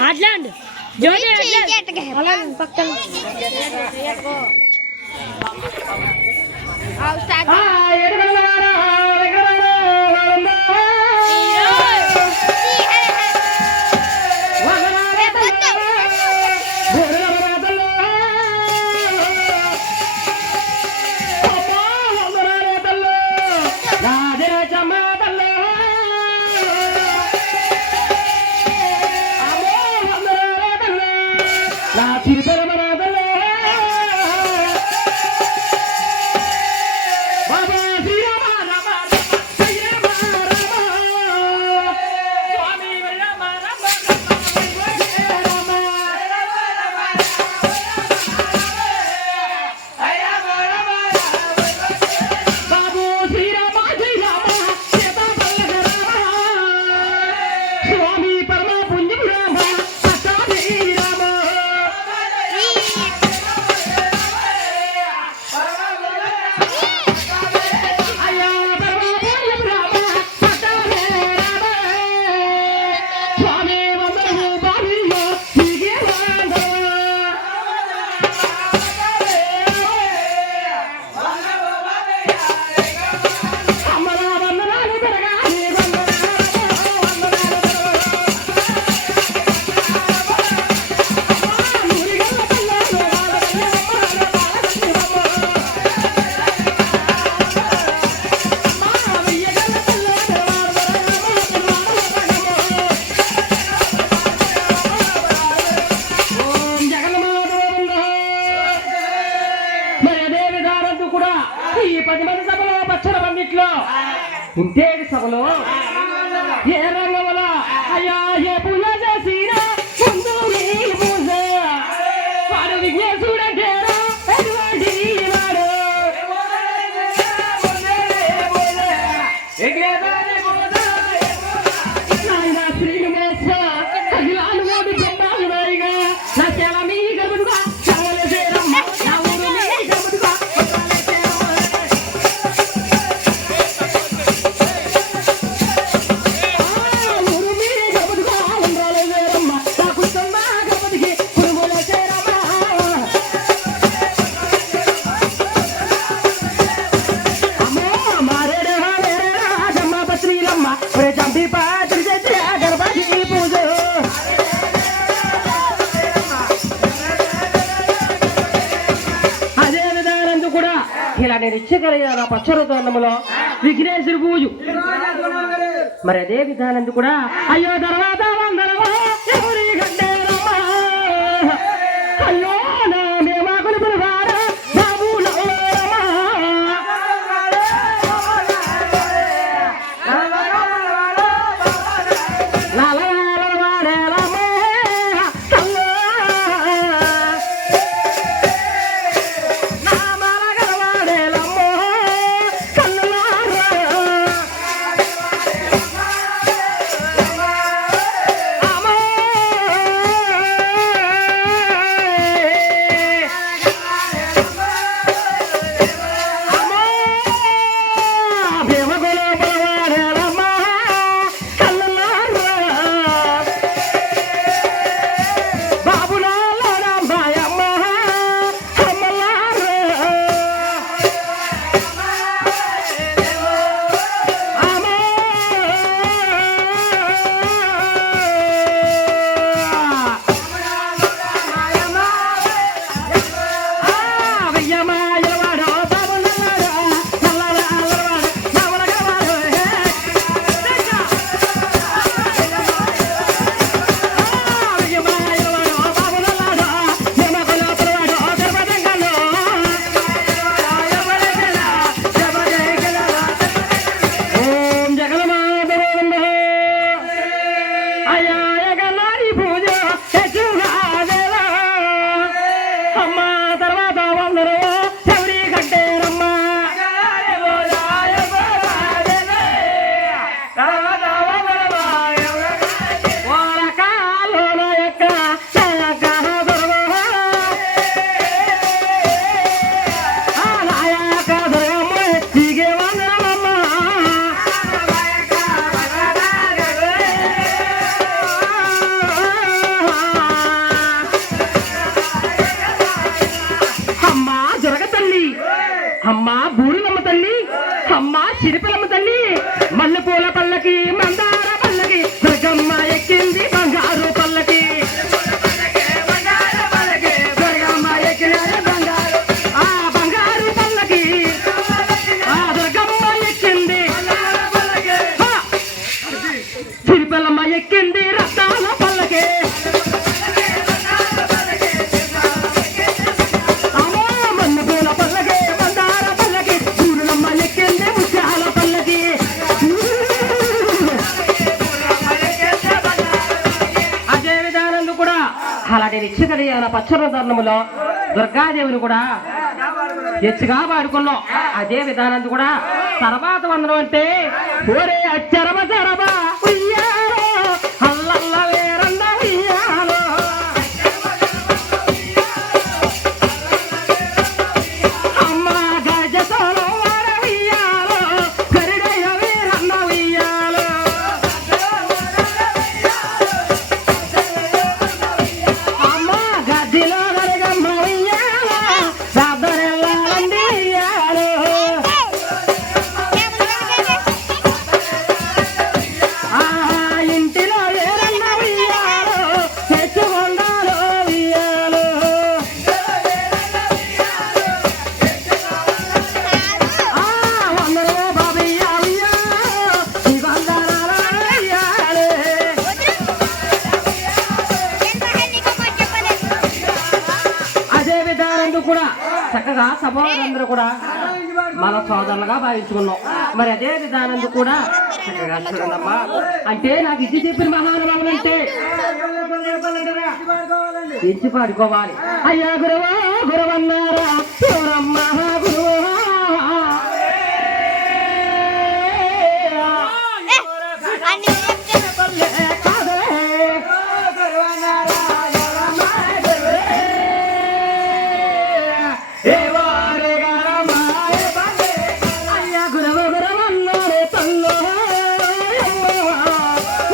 అట్లాండు పక్కన ఇంతేటి సభలో ఏ రంగంలో అయ్యా ఏ పూజ చేసినా ముందు నీ పూజ వాడు విఘ్నేశుడంటే ఎటువంటి వాడు నాయన శ్రీనివాస అఖిలాలు నోటి బ్రహ్మాలు వారిగా నా చాలా మీ గడుగుగా చావలేసేరమ్మ నా ఊరు మీ గడుగుగా ఇచ్చగలిగిన పచ్చరుతో అన్నములో విఘ్నేశ్వరి పూజ మరి అదే విధానం కూడా అయ్యో తర్వాత అయ్యో నా మేమాకులు పిలువారా బాబు అమ్మా బూరులమ్మ తల్లి, అమ్మా చిరిపిలమ్మ తల్లి, మల్లెపూల పల్లకి మందార పల్లకి దుర్గమ్మ ఎక్కింది బంగారు పల్లకి. దుర్గమ్మ ఎక్కిన బంగారు బంగారు పల్లకి, దుర్గమ్మ ఎక్కింది చిరిపిలమ్మ ఎక్కింది రత్నాల పల్లకి. అలాంటి నిత్యకళ్యాణ పచ్చరధర్మములో దుర్గాదేవిని కూడా ఎచ్చుగా పాడుకున్నాం. అదే విధానం కూడా తర్వాత వందనం అంటే ఒరే అచ్చరమ చరమ ఉయ్యాలో అల్లల్ల వేరన్న ఉయ్యాలో, అమ్మ గజతోలో వాడ ఉయ్యాలో గరిడయ్య వేరన్న ఉయ్యాలో, అమ్మ గదిలో గరగమ్మ ఉయ్యాలో రాద్దరెల్లాలండి ఉయ్యాలో, ఇంటిలో వేరన్న ఉయ్యాలో తెచ్చుకొండాలో ఉయ్యాలో, వందరో బాబయ్య ఉయ్యాలో ఈ బంగారాల ఉయ్యాలే. అదే విధానం కూడా చక్కగా సభోదరులందరూ కూడా మన సోదరులుగా భావించుకున్నాం. మరి అదే విధానం కూడా చక్కగా చూడండమ్మా. అంటే నాకు ఇది చెప్పిన మహానుభావులు అంటే ఇచ్చి పాడుకోవాలి. అయ్యా గురువా గురువన్నారా ఎవరమ్మ గురువా, అయ్యా గురవ గురవన్నారే తల్లో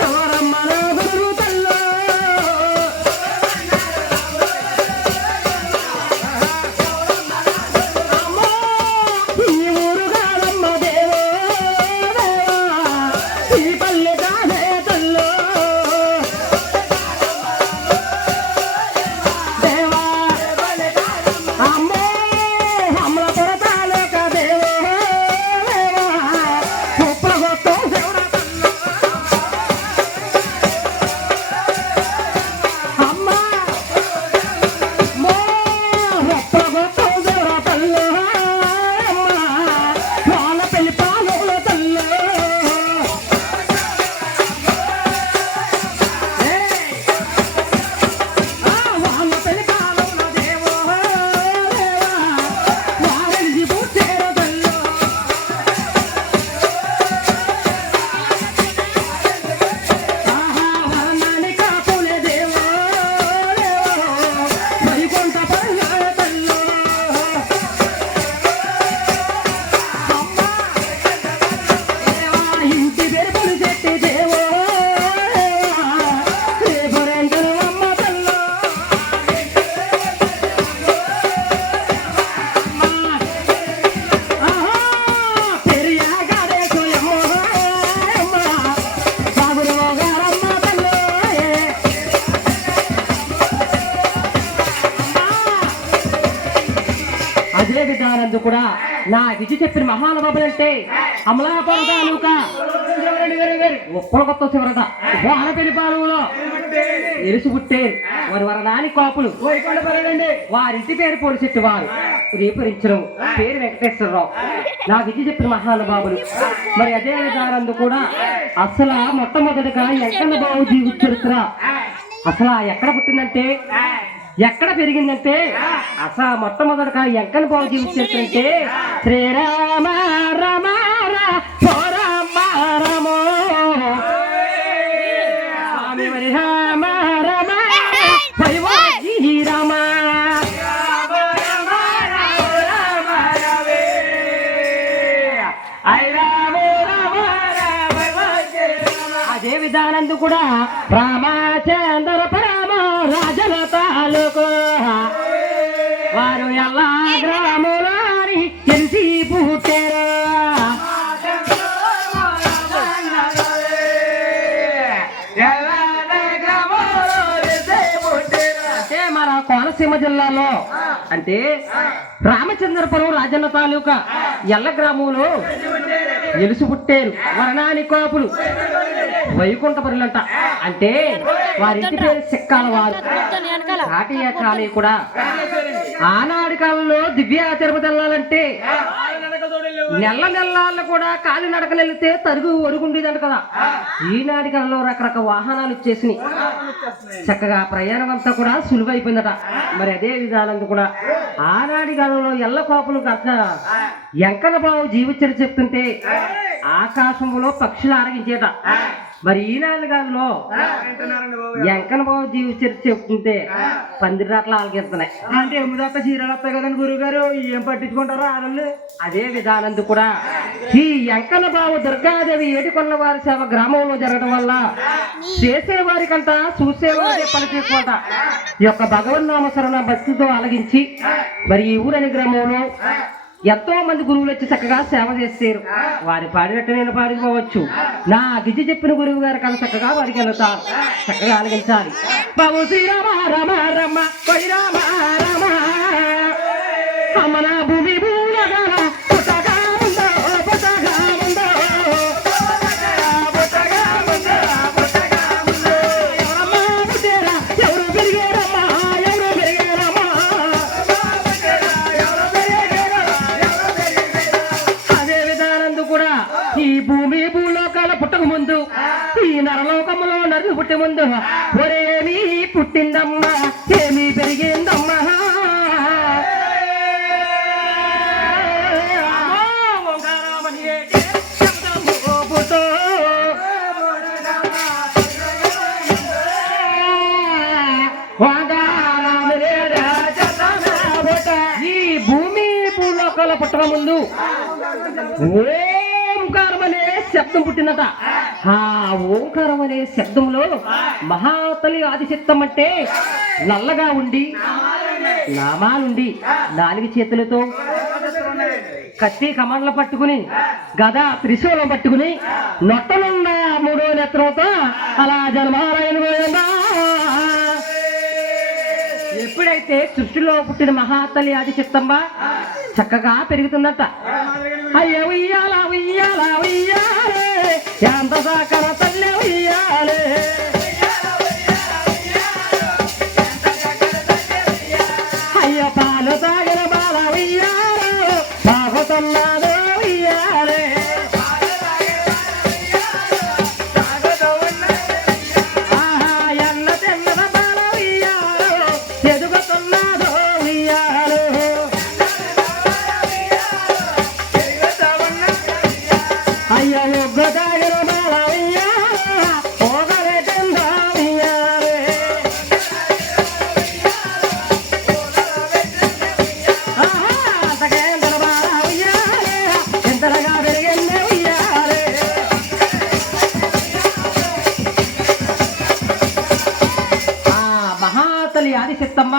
ఎవరమ్మ నా గురువు తల్లో, అమ్మో ఈ ఊరు కాదమ్మ దేవో ఈ పల్లె కాదే తల్లో దేవా, అమ్మో అమలాపుర తాలూకా దేవో కుప్పగొట్టం దేవుడా తల్లో, అమ్మ మో కుప్పగొట్టం దేవుడా తల్లో, వాళ్ళ పెళ్లి పాలుల తల్లో, వాళ్ళ పెళ్లి పాలుల దేవో వారిని పుట్టేరు తల్లో, వర్ణాన్ని కాపులే దేవో వైకుంఠ పల్లె తల్లో, అమ్మ దేవా ఇంటి పెరుగులు చెట్టి దేవో రేపరెంటను అమ్మ తల్లో, పెరియాగారే సోయమ్మ బాబురో గారమ్మ తల్లో, అదే విధానందు కూడా నా విధి చెప్పిన మహానుభావులు అంటే అమలాపురం తాలూకా ఉప్పల కొత్త చివరట వానపెళ్లి పాలులో ఎరుసు పుట్టారు వారి వరదాని కాపులు వారింటి పేరు పొడిచెట్టు వారు రేపరించడం పేరు వెంకటేశ్వరరావు. నా విధి చెప్పిన మహానుభావులు. మరి అదే విధానందు కూడా అసలు మొట్టమొదటిగా ఎంకన్న బాబు జీవిత చరిత్ర అసలు ఎక్కడ పుట్టిందంటే ఎక్కడ పెరిగిందంటే అసలు మొట్టమొదటిగా ఎంకన్న బాబు జీవిత చరిత్ర అంటే శ్రీరామ రమ రామ రమో స్వామి మరి రామ రమ వైవాహి రామ అదే విధానందు కూడా రామచంద్ర పరమ రాజల తాలూకు వారు ఎలా గ్రాములని తెలిసి కోనసీమ జిల్లాలో అంటే రామచంద్రపురం రాజన్న తాలూకా ఎల్ల గ్రామంలో ఎలుసు పుట్టారు వర్ణాని కాపులు వైకుంఠపురులంట. అంటే వారింటి పేరు సిక్కాల వారు. కాటియ కాళీ కూడా ఆనాటి కాలంలో దివ్య తిరుపతి వెళ్ళాలంటే నెల నెలలు కూడా కాలి నడకలు వెళ్తే తరుగు ఒరుగుండేదంట కదా. ఈనాటి కాలంలో రకరకాల వాహనాలు వచ్చేసినాయి, చక్కగా ప్రయాణం అంతా కూడా సులువైపోయిందట. మరి అదే విధానం కూడా ఆనాటి కాలంలో ఎల్ల కోపలు కాక ఎంకన బాబు జీవించని చెప్తుంటే ఆకాశంలో పక్షులు ఆరగించేట. మరి ఈనాడు కాలంలో ఎంకన బాబు జీవించని చెప్తుంటే పందిరాట్లు ఆలగిస్తున్నాయి. అంటే ఎమ్మిదత్త చీరలు వస్తాయి కదండి గురువు గారు, ఏం పట్టించుకుంటారో ఆడళ్ళు. అదే విధానం కూడా ఈ ఎంకన బాబు దుర్గాదేవి ఏడుకొండ వారి సేవ గ్రామంలో జరగడం వల్ల చేసేవారికంట చూసేవారి పనిచేసుకుంట ఈ యొక్క భగవన్నామస్మరణ భక్తితో ఆలగించి మరి ఈ ఊరని గ్రామంలో ఎంతో మంది గురువులు వచ్చి చక్కగా సేవ చేస్తారు. వారి పాడినట్టు నేను పాడుకోవచ్చు. నా గిజ్జి చెప్పిన గురువు గారు కన్నా చక్కగా వారికి వెళ్తారు, చక్కగా ఆలగించాలి. బాబు శ్రీరామ రమ రమ రామ రమ అమ్మన భూమి భూలగల పుట్టగా ఉందో పుట్టగా ఉందో పుట్టగా ఉందో పుట్టగా ఉందో ఎవరమ్మా పుట్టారా ఎవరు పెరిగారమ్మా ఎవరు పెరిగారమ్మా అదే విధానందు కూడా ఈ భూమి భూలోకాల పుట్టక ముందు ఈ నరలోకములో నరులు పుట్టే ముందు ఒరేమి పుట్టిందమ్మా ఏమి పెరిగిందమ్మా ఈ భూమి భూలోకాల పుట్టక ముందు ఓంకారం అనే శబ్దం పుట్టిందట. ఆ ఓంకారం అనే శబ్దంలో మహాతలి ఆదిశక్తం అంటే నల్లగా ఉండి నామాలుండి 4 చేతులతో కత్తి కమండలు పట్టుకుని గద త్రిశూలం పట్టుకుని నొట్టలున్న 3వ నేత్రంతో అలా జన్మారాయణ గోవిందా. ఎప్పుడైతే సృష్టిలో పుట్టిన మహాతల్లి ఆదిశక్తమ్మ చక్కగా పెరుగుతుందట. అయ్య ఉయ్యాల ఉయ్యాల ఉయ్యాలే ఎంత సాకర తల్లి ఉయ్యాలే అయ్య పాలు తాగిన బాల ఉయ్యాలు బాగుతున్నాడు ఉయ్యాలే ఆహా ఎన్న తిన్నద బాల ఉయ్యాలు ఎదుగుతున్నాడు ఉయ్యాలు అయ్య ఒగ్గు తాగిన బాల ఉయ్యాల పోగలేకుండా ఉయ్యాలే ఆహా అంతకేంద్ర బాల ఉయ్యాలే ఎంతగా పెరిగిందే ఉయ్యాలే. ఆ మహాతలి ఆదిశక్తమ్మ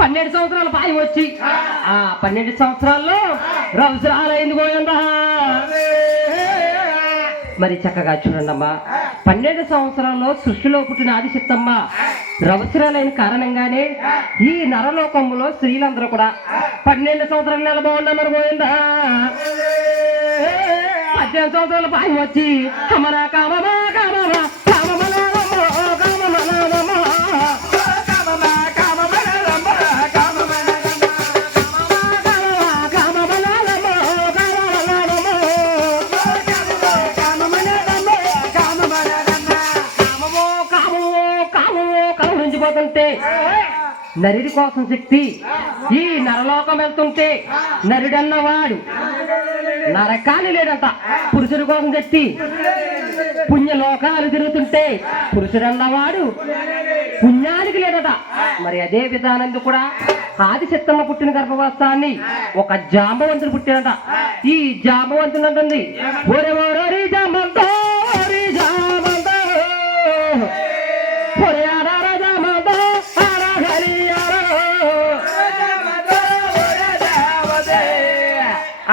12 సంవత్సరాల పాయం వచ్చి ఆ 12 సంవత్సరాల్లో రౌద్రాలైంది గోవిందా. మరి చక్కగా చూడండమ్మా, 12 సంవత్సరాల్లో సృష్టిలో పుట్టిన ఆదిశక్తమ్మ రవసరాలైన కారణంగానే ఈ నరలోకంలో స్త్రీలందరూ కూడా 12 సంవత్సరాలు నిలబోండన్నారు గోవిందా. 18 సంవత్సరాల పాయం వచ్చి కమన కామమా కామమా కామమనమో కామమనమో పోతుంటే నరుడి కోసం శక్తి ఈ నరలోకం వెళ్తుంటే నరుడన్నవాడు నరకాలి లేడంట. పురుషుడి కోసం శక్తి పుణ్యలోకాలు తిరుగుతుంటే పురుషుడన్నవాడు పుణ్యానికి లేదట. మరి అదే విధానం కూడా ఆదిశక్తమ్మ పుట్టిన గర్భవాసాన్ని ఒక జాంబవంతుడు పుట్టినట. ఈ జాంబవంతుడు అంటుంది ఒరే ఓరోరి జాంబంతో ఓరి జాంబంతో ఒరే ఆడార జాంబంతో ఆడగలియారో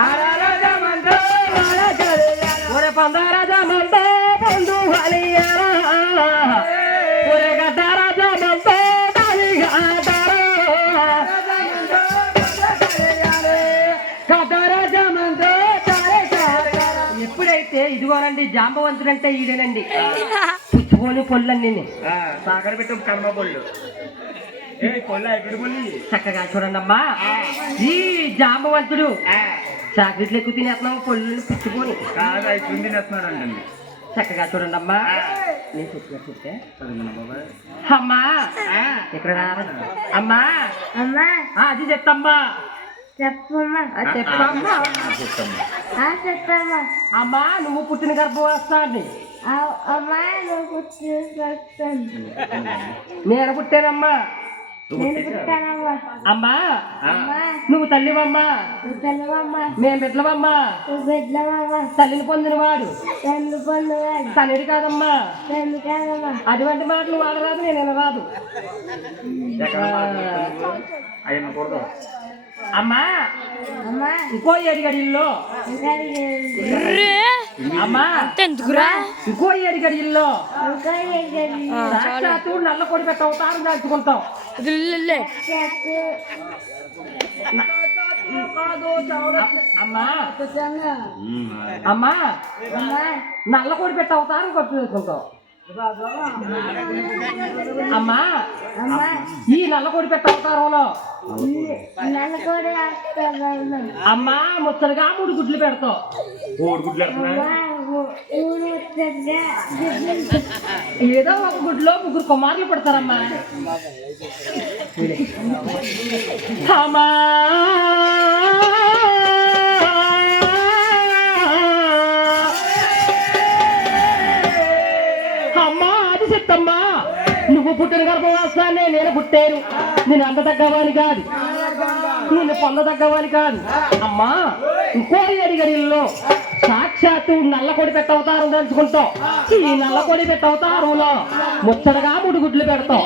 ఆడార జాంబంతో ఆడగలియారో ఒరే పందార జాంబంతో పందు గలియారో ఒరే గడ్డార జాంబంతో గలిగాడారో ఇదిగోనండి జాంబవంతుడు అంటే ఈడేనండి పుచ్చుకోని పళ్ళన్నీ సాగర పెట్టు కర్మ పళ్ళు పళ్ళు అయిపోయి పళ్ళు చక్కగా చూడండి అమ్మా ఈ జాంబవంతుడు చాక్లెట్లు ఎక్కువ తినేస్తున్నాము పళ్ళు పుచ్చుకొని కాదు అయిపోయి తినేస్తున్నాడు అండి చక్కగా చూడండి అమ్మా నేను చెప్పిన చెప్తే అమ్మా ఇక్కడ రా. అమ్మా అమ్మా అది చెప్తమ్మా చెప్పమ్మా చెప్పమ్మా చెప్పమ్మా అమ్మా నువ్వు పుట్టిన గర్భవస్తాన్ని అమ్మా నువ్వు పుట్టిస్తాను నేను పుట్టానమ్మా నేను పుట్టానమ్మా అమ్మా అమ్మా నువ్వు తల్లివమ్మా నువ్వు తెల్లవమ్మా మేము బిడ్డలవమ్మా నువ్వు బిడ్డలవమ్మా తల్లిని పొందినవాడు తండ్రి పొందువాడు తల్లిది కాదమ్మా తండ్రి కాదమ్మా అటువంటి మాటలు వాడరాదు నేను వినరాదు అయ్యకూడదు అమ్మా అమ్మా ఇంకో ఏడిగడిల్లో ఇంకా అమ్మా ఎందుకురా ఇంకో ఏడిగడిల్లో ఇంకా సాక్షాత్తు నల్ల కొడి పెట్ట అవతారం దాచుకుంటాం అమ్మా అమ్మా నల్ల కొడి పెట్ట అవతారం కొట్టు చేసుకుంటాం అమ్మా అమ్మా ఈ నల్ల కొడి పెట్ట అవతారంలో నల్లకోడి వేస్తాను అమ్మా ముచ్చటగా 3 గుడ్లు పెడతావు కోడి గుడ్లు పెడుతున్నా ఊరు వచ్చాక ఏదో ఒక గుడ్లో 3 కుమారులు పెడతారమ్మా అమ్మా అమ్మా అది చెప్తమ్మా నువ్వు పుట్టిన గర్భవాసాన్ని నేను పుట్టాను నేను అంత తగ్గవాని కాదు నేను పొంద తగ్గవాని కాదు అమ్మా ఇంకో అడిగడిల్లో సాక్షాత్తు నల్ల కొడి పెట్ట అవతారం తెలుసుకుంటాం ఈ నల్ల కొడి పెట్ట అవతారంలో ముచ్చటగా 3 గుడ్లు పెడతాం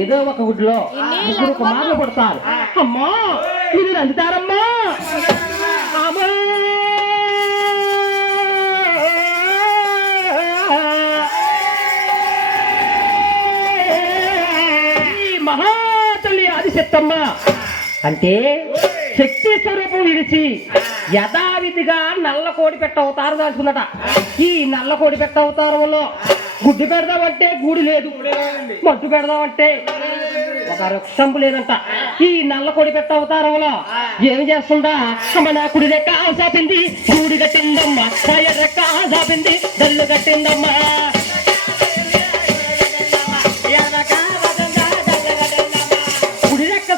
ఏదో ఒక గుడ్లో 3 కుమారులు పుడతారు అమ్మా ఇది అందుతారమ్మా అమ్మా మహాతల్లి ఆదిశక్తమ్మ అంటే శక్తి స్వరూపం విడిచి యథావిధిగా నల్ల కోడి పెట్ట అవతారం దాచుకున్నట ఈ నల్ల కోడి పెట్ట అవతారంలో గుడ్డు పెడదామంటే గూడు లేదు మట్టు పెడదామంటే ఒక వృక్షంపు లేదంట ఈ నల్ల కోడి పెట్ట అవతారంలో ఏమి చేస్తుందా మన కుడి రెక్క ఆసాపింది గూడి కట్టిందమ్మా రెక్క ఆసాపింది దల్లు కట్టిందమ్మా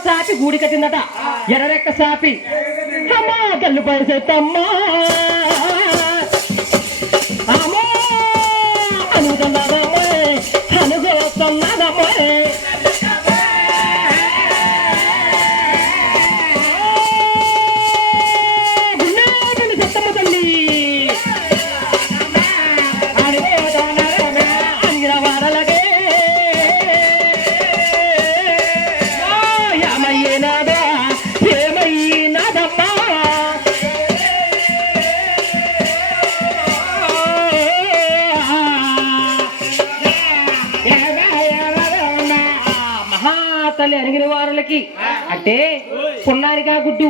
సాపి గూడి కట్టిందట ఎర్రెక్క సాపి అమ్మా కళ్ళు పరిసెత్తమ్మా అమ్మా అనుకున్నదమ్మే అనుకోస్తున్నదమ్మే చెత్తమ్మ తల్లి అంగిన వాడలకే మహాతల్లి అడిగిన వారులకి అంటే పున్నానికా గుడ్డు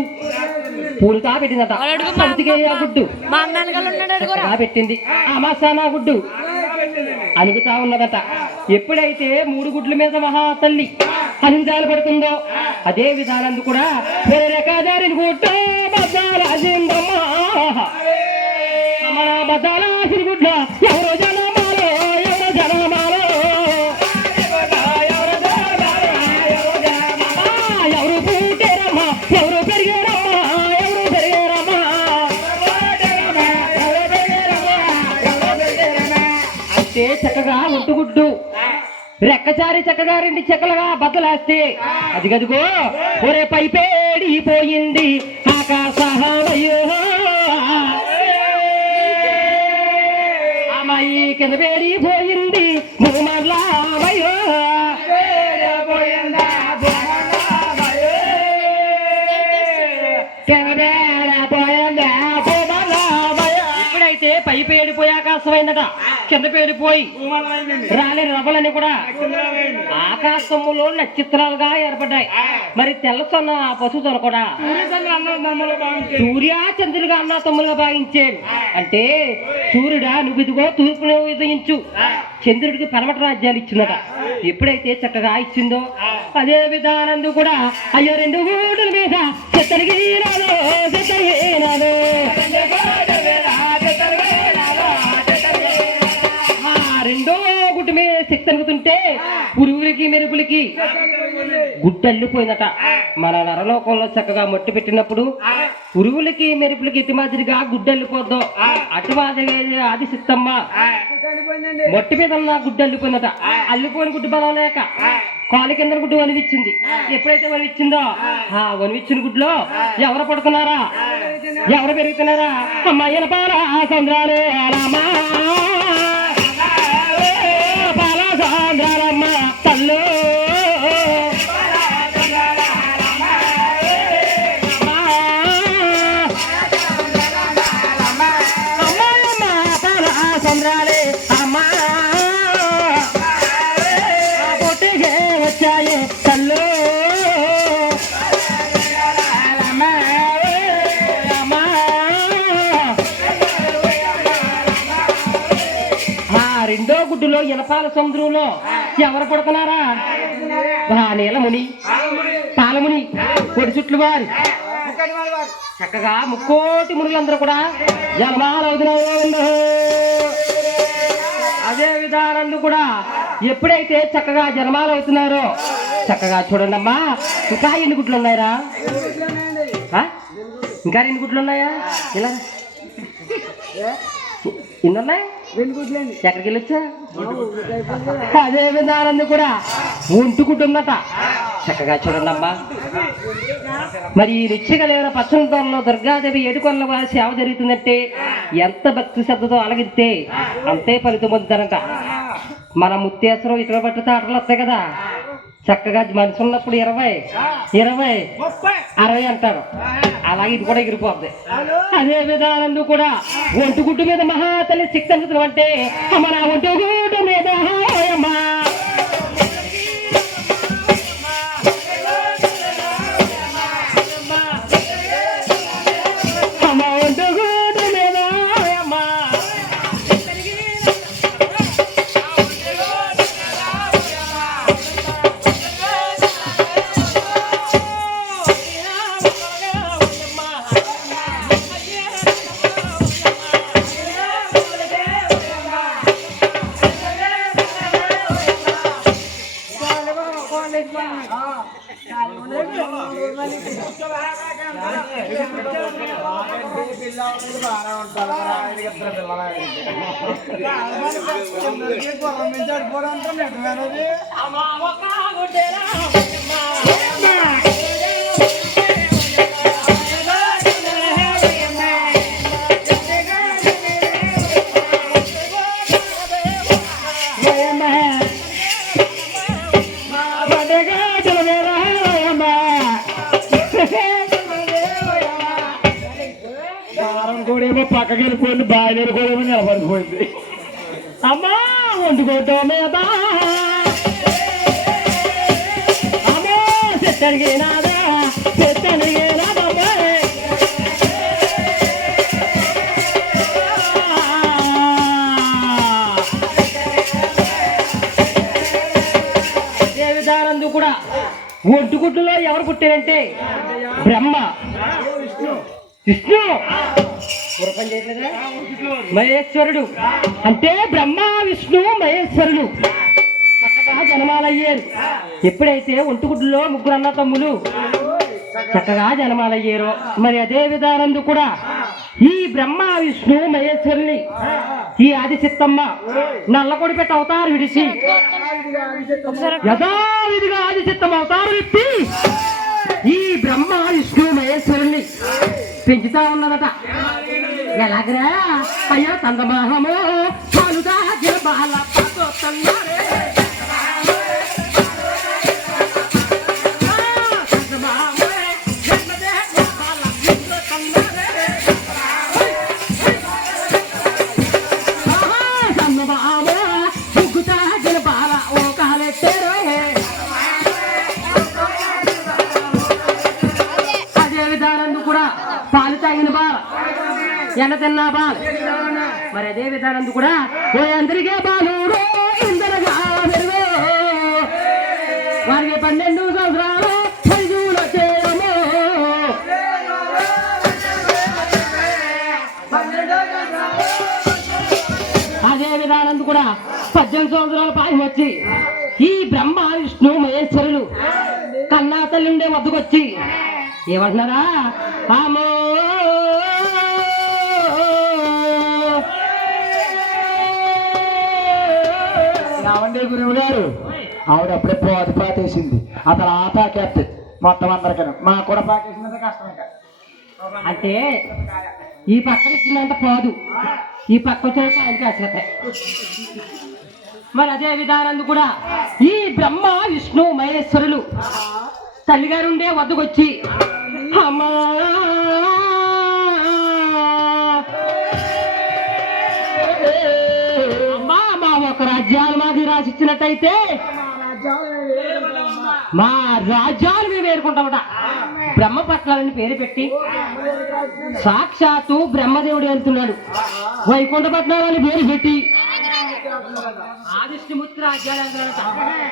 పూలుగా పెట్టిందట సంతికేయ గుడ్డు చక్కగా పెట్టింది అమాసానా గుడ్డు అలుగుతా ఉన్నదట ఎప్పుడైతే 3 గుడ్ల మీద మహాతల్లి అనిందాలు పడుతుందో అదే విధానందు కూడా వేరే రకాదారిని గుడ్డ బద్దాలాసిందమ్మా మన బద్దాలాసిన గుడ్డ ఎవరో జనమాలో ఎవరో జనమాలో ఎవరు పుట్టారమ్మా ఎవరు పెరిగారమ్మా ఎవరు పెరిగారమ్మా అంటే చక్కగా ఒంటుగుడ్డు రెక్కచారి చక్కగా 2 చెక్కలుగా బద్దలేస్తే అది గదిగో ఒరే పైపేడిపోయింది ఆకాశమయ్యో అమ్మాయి కింద వేడిపోయింది భూమలామయ్యో ఎప్పుడైతే పై పేడిపోయి ఆకాశమైందట, కింద పేడిపోయి రాలేని రవ్వలన్నీ కూడా ఆకాశములో నక్షత్రాలుగా ఏర్పడ్డాయి. మరి తెల్లసొన్న ఆ పశువుతో కూడా సూర్య చంద్రులుగా అన్న తమ్ములుగా భావించాడు. అంటే సూర్యుడా నువ్వు ఇదిగో తూర్పును ఉదయించు, చంద్రుడికి పరమట రాజ్యాలు ఇచ్చిందట. ఎప్పుడైతే చక్కగా ఇచ్చిందో అదే విధానందు కూడా అయ్యో రెండు గూడుల మీద చెత్తరిగినాదో చెత్తరిగినాదో రెండో గుడ్డు మీద శక్తి అనుకుతుంటే పురుగులకి మెరుపులకి గుడ్డు అల్లిపోయిందట. మన నరలోకంలో చక్కగా మట్టి పెట్టినప్పుడు పురుగులకి మెరుపులకి ఇటు మాదిరిగా గుడ్డు అల్లిపోద్దాం, అటు మాదిరిగా ఆది సిత్తమ్మ మట్టి మీద ఉన్న గుడ్డు అల్లిపోయిందట. అల్లిపోయిన గుడ్డు బలం లేక కాలు కింద గుడ్డు వనివిచ్చింది. ఎప్పుడైతే వనివిచ్చిందో ఆ వనివిచ్చిన గుడ్లో ఎవరు పడుతున్నారా, ఎవరు పెరుగుతున్నారా? అమ్మాయిన పాల సంద్రాలే పాల సంద్రాలమ్మ తల్లు సంద్రాలే అమ్మా పొట్టిగే వచ్చాయి తల్లు రెండో గుడ్డులో ఇనపాల సముద్రంలో ఎవరు పడుతున్నారా? నీలముని పాలముని పొడి చుట్లు వారు చక్కగా ముక్కోటి మునులందరూ కూడా జన్మాలు అవుతున్నాయో. అదే విధానంలో కూడా ఎప్పుడైతే చక్కగా జన్మాలు అవుతున్నారో చక్కగా చూడండి అమ్మా. ఇంకా ఎన్ని గుడ్లు ఉన్నాయరా? ఇంకా ఎన్ని గుడ్లు ఉన్నాయా? ఇలా ఎన్ని ఉన్నాయి? ఎక్కడికి వెళ్ళొచ్చా? అదే విధానం కూడా ఒంటుకుంటుందట. చక్కగా చూడండి అమ్మా. మరి ఈ నిత్యగలేవర పచ్చనితోనలో దుర్గాదేవి ఏడుకొండల వారి సేవ జరుగుతుందంటే ఎంత భక్తి శ్రద్ధతో అలగితే అంతే ఫలితం పొందుతారంట. మన ముత్తేశ్వరం ఇక్కడ పట్టుతా ఆటలు వస్తాయి కదా, చక్కగా మనిషి ఉన్నప్పుడు 20, 20, 60 అంటారు. అలాగే ఇది కూడా ఎగిరిపోద్ది. అదే విధానం కూడా ఒంటుగుడ్డు మీద మహాతల్లి శక్తి అనుకున్నాం అంటే మన ఒంటుగుడ్డు మీద అమ్మా ఒంటుగుడ్డు మీద అమ్మా పక్కకి వెళ్ళిపోయింది, బాయిలేరు కూడా నిలబడిపోయింది. అమ్మా వండుకోవటం మీద అమ్మో చెట్టడికి నాదా చెట్టడికి నాదమ్మా ఏ విధానందు కూడా ఒంటుగుడ్డులో ఎవరు పుట్టారంటే బ్రహ్మ విష్ణు మహేశ్వరుడు. అంటే బ్రహ్మ విష్ణు మహేశ్వరుడు చక్కగా జన్మాలయ్యారు. ఎప్పుడైతే ఒంటుగుడ్డులో ముగ్గురు అన్న తమ్ములు చక్కగా జన్మాలయ్యారో మరి అదే విధానంలో కూడా ఈ బ్రహ్మ విష్ణు మహేశ్వరుని ఈ ఆది చిత్తమ్మ నల్లకొడి పెట్టి అవతారు విడిచి యథావిధిగా ఆది చిత్తమ్మ అవతారు ఎత్తి ఈ బ్రహ్మ విష్ణు మహేశ్వరుని పెంచుతా ఉన్నదట. ఎలాగరా అయ్యా తందమాహము పాలుదా బాల పెట్టారు అదే విధానం కూడా పాలు తాగిన బాల్ ఎండ తిన్నా బాల్ మరి అదే విధానం కూడా ఓ అందరికీ బాలు ఇందరగా వారికి 12 సంవత్సరాలు పైజుల చేయము అదే విధానం కూడా 18 సంవత్సరాల పాయం వచ్చి ఈ బ్రహ్మ విష్ణు మహేశ్వరులు కన్నా తల్లి ఉండే వద్దకొచ్చి ఏమంటున్నారా ఆమో రావండి గురువు గారు ఆవిడ అప్పుడే పోత పాతేసింది అతను ఆ పాకేస్తే మొత్తం అందరికీ మాకు కూడా పాకేసినంత కష్టమే కదా. అంటే ఈ పక్కన ఇచ్చినంత పోదు ఈ పక్క వచ్చేసరికి ఆయనకి అసలు మరి అదే విధానం కూడా ఈ బ్రహ్మ విష్ణు మహేశ్వరులు తల్లిగారు ఉండే వద్దకొచ్చి అమ్మా అమ్మా మా ఒక రాజ్యాలు మాది రాసిచ్చినట్టయితే మా రాజ్యాలు మేము వేరుకుంటామట బ్రహ్మ పట్టాలని పేరు పెట్టి సాక్షాత్తు బ్రహ్మదేవుడు వెళ్తున్నాడు వైకుంఠ పట్నాలని పేరు పెట్టి ఆదిష్టిముత్ర రాజ్యాలు వెళ్తున్నాడట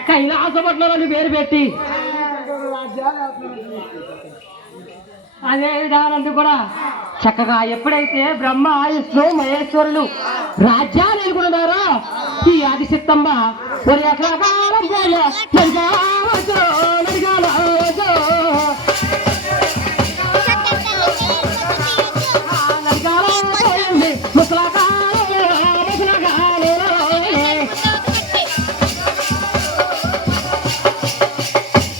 కైలాస పట్నాలని పేరు పెట్టి అదే విధానం కూడా చక్కగా ఎప్పుడైతే బ్రహ్మ విష్ణు మహేశ్వరులు రాజ్యాలు ఎలుగున్నారో ఈ ఆదిశక్తమ్మ ఒరే అకాలం పోయ నడిగావో నడిగాలో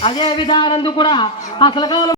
అదే విధానం కూడా అసలు కాలం